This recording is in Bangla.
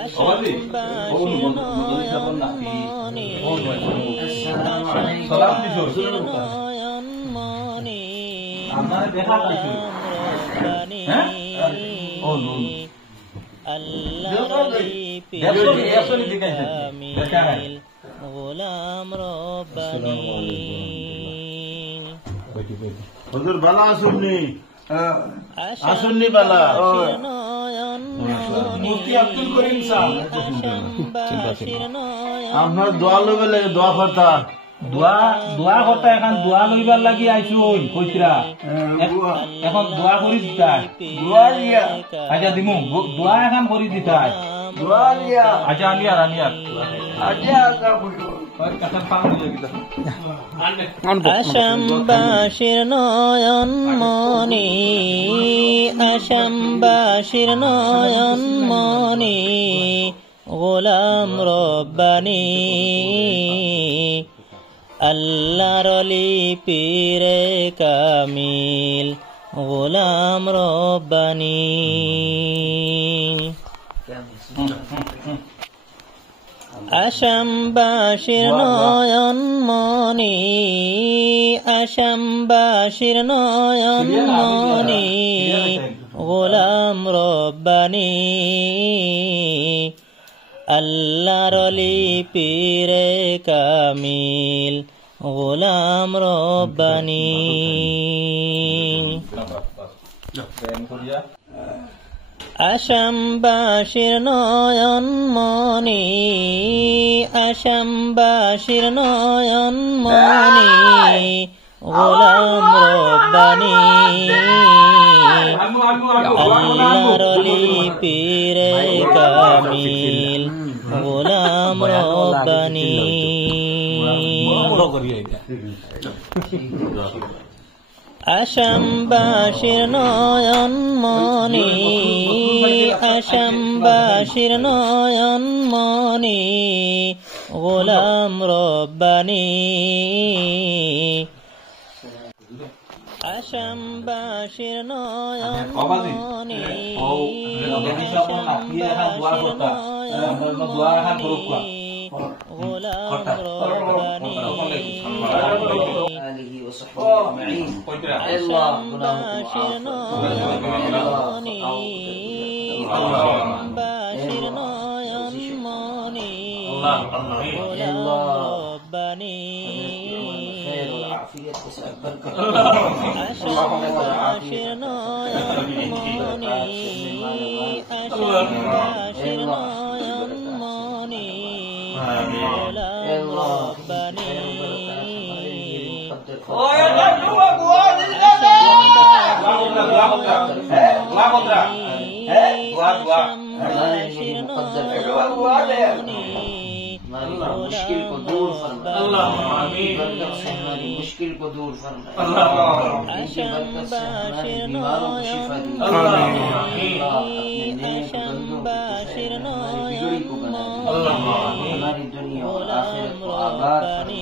আশাবাসীর নয়নমণি আশাবাসীর নয়নমণি রব্বানি আল্লাহর লিপি কামিল গোলাম রব্বানি। হুজুর বালা আসুননি আসুননি বালা মুফতি আব্দুল করিম সাহেব আপনার দোয়া লইবে লাগে দোয়া করতা দোয়া কথা এখন দোয়া লইবার লাগি আইছো কইতরা এখন দোয়া করি দিতাই আচ্ছা দিমু দোয়া এখন করি দিতাই আচ্ছা আনিয়ার আশামবাসীর নয়নমণি আশামবাসীর নয়নমণি গোলাম রব্বানি আল্লাহর লিপিরে কামিল গোলাম রব্বানি। আশামবাসীর নয়নমণি আশামবাসীর নয়নমণি গোলাম রব্বানি আল্লাহর লিপিরে কামিল গোলাম রব্বানি। আশামবাসীর নয়নমণি আশামবাসীর নয়নমণি গোলাম রব্বানি আল্লাহর লিপিরে কামিল গোলাম রব্বানি। আশামবাসীর নয়নমণি আশামবাসীর নয়নমণি গোলাম রব্বানি আশামবাসীর নয়নমণি আশামবাসীর নয়নমণি গোলাম রব্বানি আশামবাসীর নয়নমণি আশামবাসীর নয়নমণি গোলাম রব্বানি আশামবাসীর নয়নমণি আশামবাসীর নয়নমণি গোলাম রব্বানি मुश्किल को दूर फरमा मुश्किल को दूर फरमा बीमारों को शिफा दी बिगड़ी को बना हमारी दुनिया और आखिरत को आबाद फरमा।